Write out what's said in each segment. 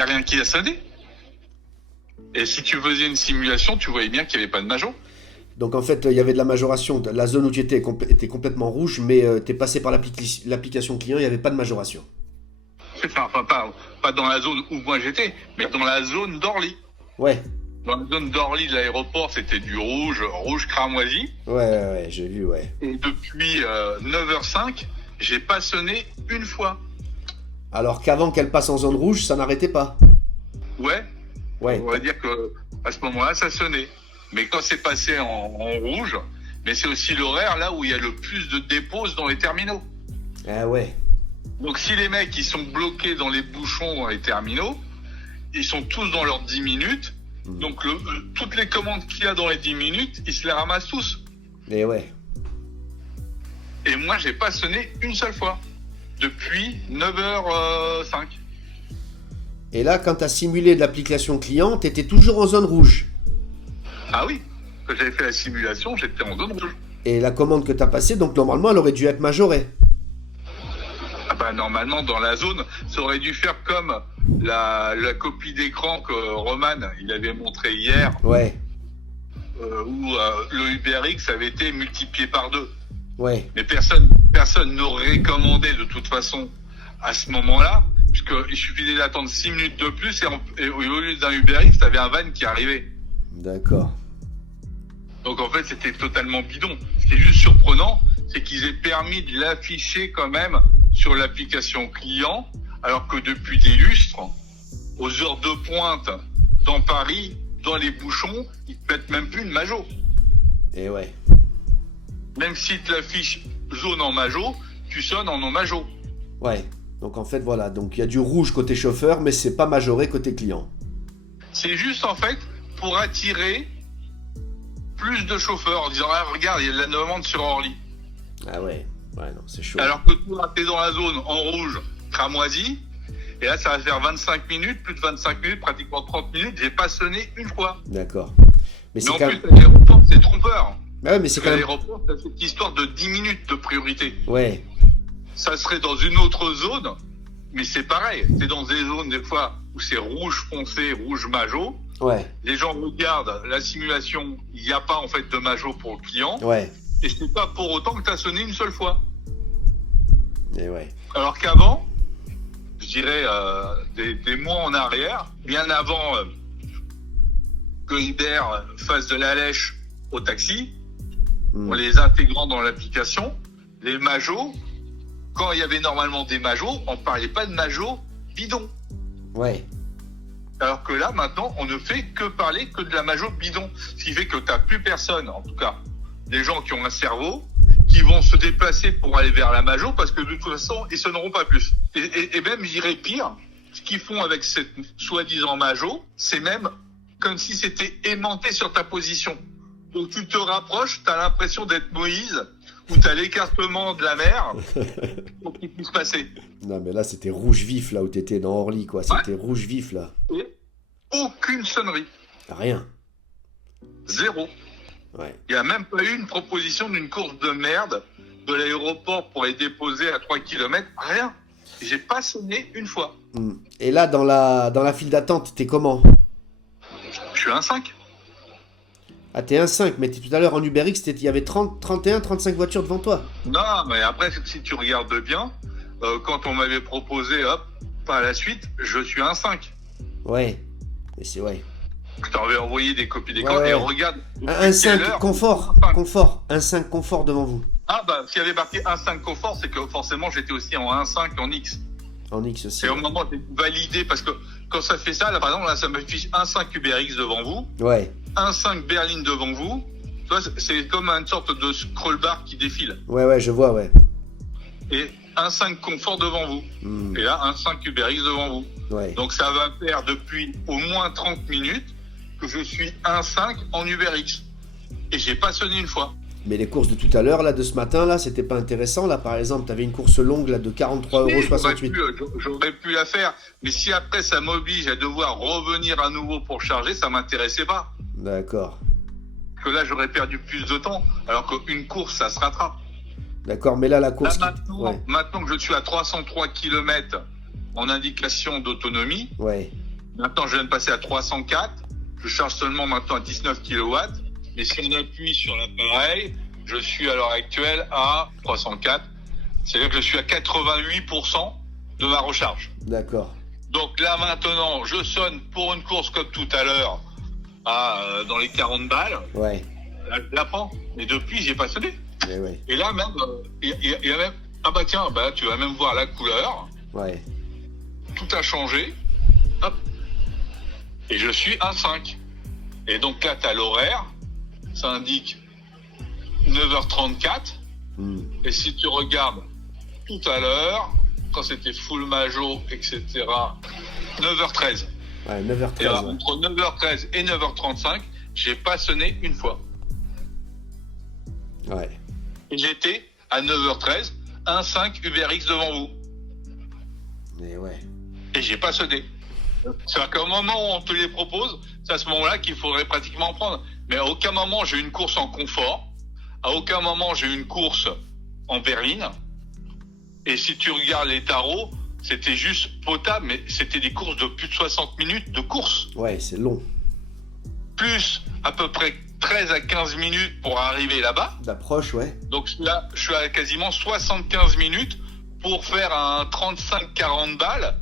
n'y a rien qui a sonné. Et si tu faisais une simulation, tu voyais bien qu'il n'y avait pas de majo. Donc en fait, il y avait de la majoration. La zone où tu étais était complètement rouge, mais tu es passé par l'application client, il n'y avait pas de majoration. Enfin, pas dans la zone où moi j'étais, mais dans la zone d'Orly. Ouais. Dans la zone d'Orly de l'aéroport, c'était du rouge cramoisi. Ouais, j'ai vu, ouais. Et depuis 9h05, j'ai pas sonné une fois. Alors qu'avant qu'elle passe en zone rouge, ça n'arrêtait pas. Ouais. Ouais. On va dire que à ce moment-là, ça sonnait. Mais quand c'est passé en rouge, mais c'est aussi l'horaire là où il y a le plus de déposes dans les terminaux. Ah ouais. Donc si les mecs ils sont bloqués dans les bouchons dans les terminaux, ils sont tous dans leurs 10 minutes. Donc toutes les commandes qu'il y a dans les 10 minutes, ils se les ramassent tous. Et ouais. Et moi, j'ai pas sonné une seule fois depuis 9h05. Et là, quand tu as simulé de l'application client, tu étais toujours en zone rouge. Ah oui, quand j'avais fait la simulation, j'étais en zone rouge. Et la commande que tu as passée, donc normalement, elle aurait dû être majorée. Ah bah normalement, dans la zone, ça aurait dû faire comme la copie d'écran que Roman il avait montré hier, Ouais. où le UberX avait été multiplié par 2. Ouais. Mais personne n'aurait commandé de toute façon à ce moment-là, puisqu'il suffisait d'attendre 6 minutes de plus et au lieu d'un UberX, t'avais un van qui arrivait. D'accord. Donc en fait, c'était totalement bidon. Ce qui est juste surprenant, c'est qu'ils aient permis de l'afficher quand même sur l'application client, alors que depuis des lustres, aux heures de pointe, dans Paris, dans les bouchons, ils te mettent même plus une majo. Et ouais. Même s'ils te l'affichent zone en majo, tu sonnes en non majo. Ouais. Donc en fait, voilà. Donc il y a du rouge côté chauffeur, mais c'est pas majoré côté client. C'est juste en fait pour attirer plus de chauffeurs en disant ah, regarde, il y a de la demande sur Orly. Ah ouais. Ouais, non, c'est chaud. Alors que toi, t'es dans la zone en rouge cramoisi, et là, ça va faire 25 minutes, plus de 25 minutes, pratiquement 30 minutes, j'ai pas sonné une fois. D'accord. Mais c'est en quand plus, même... l'aéroport, c'est trompeur. Bah ouais, mais c'est Parce quand que même... l'aéroport, t'as cette histoire de 10 minutes de priorité. Ouais. Ça serait dans une autre zone, mais c'est pareil. C'est dans des zones, des fois, où c'est rouge foncé, rouge majo. Ouais. Les gens regardent la simulation, il n'y a pas en fait de majo pour le client. Ouais. Et c'est pas pour autant que tu as sonné une seule fois. Et ouais. Alors qu'avant, je dirais des mois en arrière, bien avant que Uber fasse de la lèche au taxi, en les intégrant dans l'application, les majos, quand il y avait normalement des majos, on ne parlait pas de majos bidon. Ouais. Alors que là, maintenant, on ne fait que parler que de la majo bidon. Ce qui fait que tu n'as plus personne, en tout cas, des gens qui ont un cerveau, qui vont se déplacer pour aller vers la majo, parce que de toute façon, ils sonneront pas plus. Et même, j'irais pire, ce qu'ils font avec cette soi-disant majo, c'est même comme si c'était aimanté sur ta position. Donc tu te rapproches, tu as l'impression d'être Moïse, où tu as l'écartement de la mer pour qu'il puisse passer. Non, mais là, c'était rouge vif, là où t'étais dans Orly, quoi. C'était rouge vif, là. Et aucune sonnerie. Rien. Zéro. Ouais. Il n'y a même pas eu une proposition d'une course de merde de l'aéroport pour les déposer à 3 km. Rien. J'ai pas sonné une fois. Et là, dans la file d'attente, t'es comment? Je suis un 5. Ah, t'es un 5, mais tout à l'heure en UberX, il y avait 30, 31, 35 voitures devant toi. Non, mais après, si tu regardes bien, quand on m'avait proposé, hop, par la suite, je suis un 5. Ouais. Et c'est ouais. Je t'avais envoyé des copies d'écran et regarde. Un 5 confort. Confort. Un 5 confort devant vous. Ah bah, s'il y avait marqué 1.5 confort, c'est que forcément j'étais aussi en 1.5 en X. En X aussi. Et au moment où j'ai validé, parce que quand ça fait ça, là par exemple, là ça m'affiche 1.5 UberX devant vous, Ouais. 1.5 berline devant vous. Tu vois, c'est comme une sorte de scroll bar qui défile. Ouais, je vois, ouais. Et 1.5 confort devant vous. Et là, 1.5 UberX devant vous. Ouais. Donc ça va faire depuis au moins 30 minutes que je suis 1.5 en UberX. Et j'ai pas sonné une fois. Mais les courses de tout à l'heure, là, de ce matin, là, c'était pas intéressant. Là, par exemple, t'avais une course longue, là, de 43,68 €. J'aurais pu la faire. Mais si après ça m'oblige à devoir revenir à nouveau pour charger, ça m'intéressait pas. D'accord. Parce que là, j'aurais perdu plus de temps. Alors qu'une course, ça se rattrape. D'accord, mais là, la course... Là, maintenant que je suis à 303 km en indication d'autonomie, ouais. Maintenant, je viens de passer à 304. Je charge seulement maintenant à 19 kW. Mais si on appuie sur l'appareil, je suis à l'heure actuelle à 304. C'est-à-dire que je suis à 88% de ma recharge. D'accord. Donc là, maintenant, je sonne pour une course comme tout à l'heure, dans les 40 balles. Ouais. Là, je la prends. Mais depuis, j'ai pas sonné. Ouais. Et là, même, il y a même... Ah bah tiens, bah, tu vas même voir la couleur. Ouais. Tout a changé. Hop. Et je suis à 5. Et donc là, tu as l'horaire. Ça indique 9h34. Et si tu regardes tout à l'heure, quand c'était full majo, etc., 9h13. Ouais, 9h13. Et alors, entre 9h13 et 9h35, j'ai pas sonné une fois. Ouais. Et j'étais à 9h13, 1,5 UberX devant vous. Mais ouais. Et j'ai pas sonné. C'est-à-dire qu'au moment où on te les propose, c'est à ce moment-là qu'il faudrait pratiquement en prendre. Mais à aucun moment j'ai eu une course en confort. À aucun moment j'ai eu une course en berline. Et si tu regardes les tarots, c'était juste potable, mais c'était des courses de plus de 60 minutes de course. Ouais, c'est long. Plus à peu près 13 à 15 minutes pour arriver là-bas. D'approche, ouais. Donc là, je suis à quasiment 75 minutes pour faire un 35-40 balles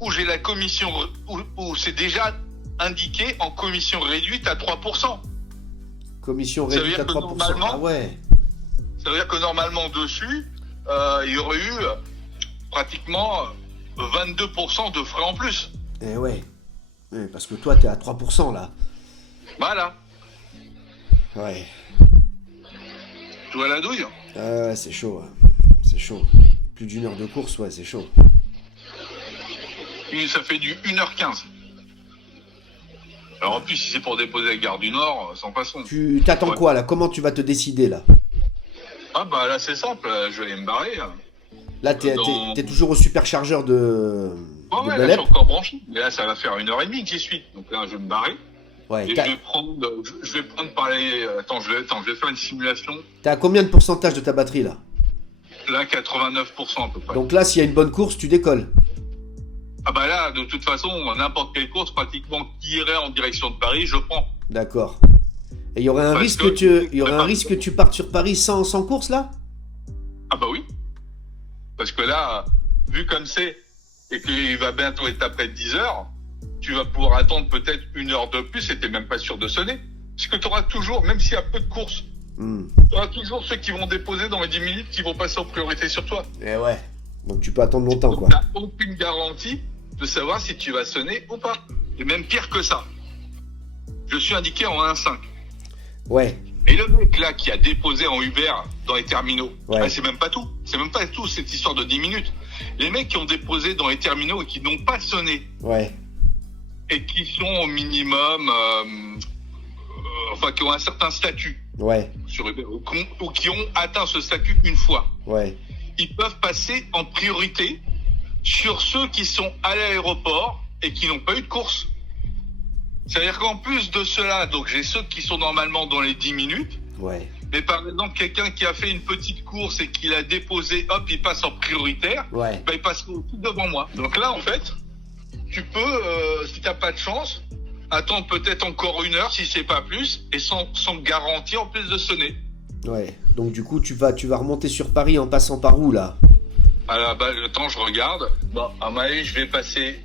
où j'ai la commission, où c'est déjà indiqué en commission réduite à 3%. Commission réduite à 3%. Ah ouais. Ça veut dire que normalement dessus, il y aurait eu pratiquement 22% de frais en plus. Eh ouais. Ouais, parce que toi, t'es à 3% là. Voilà. Ouais. Tu vois la douille ? Ouais, c'est chaud. Hein. C'est chaud. Plus d'1 heure de course, ouais, c'est chaud. Et ça fait du 1h15. Alors en plus, si c'est pour déposer à la Gare du Nord, sans façon. Tu t'attends quoi là? Comment tu vas te décider là? Ah bah là c'est simple, je vais aller me barrer. Là, t'es toujours au superchargeur de. Ouais, là je suis encore branché. Mais là ça va faire 1h30 que j'y suis. Donc là je vais me barrer. Ouais, et je vais prendre par les. Attends, je vais faire une simulation. T'as à combien de pourcentage de ta batterie là? Là 89% à peu près. Donc là, s'il y a une bonne course, tu décolles. Ah bah là, de toute façon, n'importe quelle course pratiquement qui irait en direction de Paris, je prends. D'accord. Et il y aurait un risque que tu partes sur Paris sans course là? Ah bah oui. Parce que là, vu comme c'est, et qu'il va bientôt être après 10 heures, tu vas pouvoir attendre peut-être 1 heure de plus et t'es même pas sûr de sonner. Parce que tu auras toujours, même s'il y a peu de courses, tu auras toujours ceux qui vont déposer dans les 10 minutes qui vont passer en priorité sur toi. Eh ouais. Donc tu peux attendre longtemps, quoi. Tu n'as aucune garantie de savoir si tu vas sonner ou pas. Et même pire que ça, je suis indiqué en 1.5. Ouais. Et le mec là qui a déposé en Uber dans les terminaux, ouais. C'est même pas tout. C'est même pas tout cette histoire de 10 minutes. Les mecs qui ont déposé dans les terminaux et qui n'ont pas sonné. Ouais. Et qui sont au minimum, qui ont un certain statut. Ouais. Sur Uber, ou qui ont atteint ce statut une fois. Ouais. Ils peuvent passer en priorité sur ceux qui sont à l'aéroport et qui n'ont pas eu de course. C'est-à-dire qu'en plus de cela, donc j'ai ceux qui sont normalement dans les 10 minutes. Ouais. Mais par exemple, quelqu'un qui a fait une petite course et qui l'a déposé, hop, il passe en prioritaire. Ouais. Il passe tout devant moi. Donc là, en fait, tu peux, si t'as pas de chance, attendre peut-être encore 1 heure, si c'est pas plus, et sans garantie en plus de sonner. Ouais. Donc du coup, tu vas remonter sur Paris en passant par où là? Alors, le temps, je regarde. Bon, à mon avis, je vais passer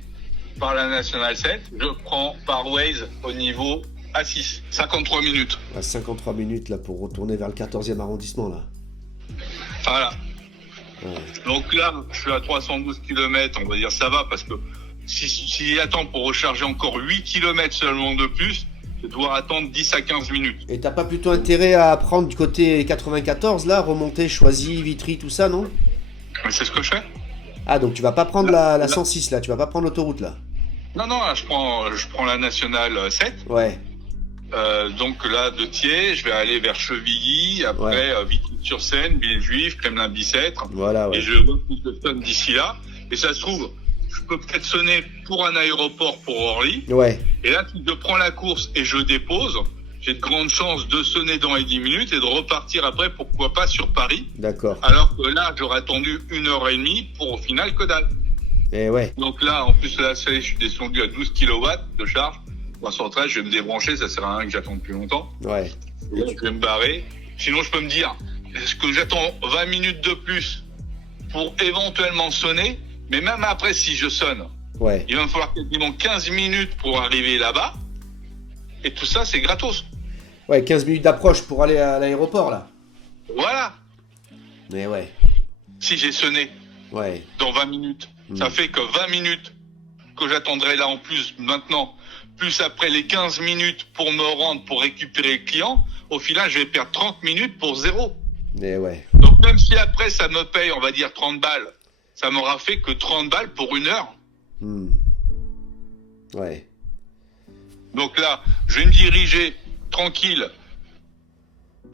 par la Nationale 7. Je prends par Waze au niveau A6. 53 minutes. À 53 minutes là pour retourner vers le 14e arrondissement là. Voilà. Ouais. Donc là, je suis à 312 km, on va dire ça va, parce que s'il attend pour recharger encore 8 km seulement de plus, je dois attendre 10 à 15 minutes. Et t'as pas plutôt intérêt à prendre du côté 94 là, remonter Choisy, Vitry, tout ça, non? Mais c'est ce que je fais. Ah, donc tu vas pas prendre la 106 là, tu vas pas prendre l'autoroute là? Non, là, je prends la Nationale 7. Ouais. Donc là, de Thiers, je vais aller vers Chevilly, après Vitry-sur-Seine, Villejuif, Kremlin-Bicêtre. Voilà, ouais. Et je vois plus de sonne d'ici là. Et ça se trouve, je peux peut-être sonner pour un aéroport pour Orly. Ouais. Et là, si je prends la course et je dépose, j'ai de grandes chances de sonner dans les 10 minutes et de repartir après, pourquoi pas, sur Paris. D'accord. Alors que là, j'aurais attendu 1h30 pour au final que dalle. Et ouais. Donc là, en plus, là, je suis descendu à 12 kilowatts de charge. 313, je vais me débrancher, ça sert à rien que j'attende plus longtemps. Ouais. Et là, je vais me barrer. Sinon, je peux me dire, est-ce que j'attends 20 minutes de plus pour éventuellement sonner? Mais même après, si je sonne, Ouais. il va me falloir quasiment 15 minutes pour arriver là-bas. Et tout ça, c'est gratos. Ouais, 15 minutes d'approche pour aller à l'aéroport, là. Voilà. Mais ouais. Si j'ai sonné Ouais. dans 20 minutes, ça fait que 20 minutes que j'attendrai là en plus maintenant, plus après les 15 minutes pour me rendre, pour récupérer le client, au final, je vais perdre 30 minutes pour zéro. Mais ouais. Donc même si après ça me paye, on va dire 30 balles, ça m'aura fait que 30 balles pour 1 heure. Ouais. Donc là, je vais me diriger tranquille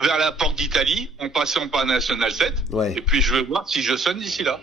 vers la porte d'Italie, en passant par National 7, Ouais. et puis je vais voir si je sonne d'ici là.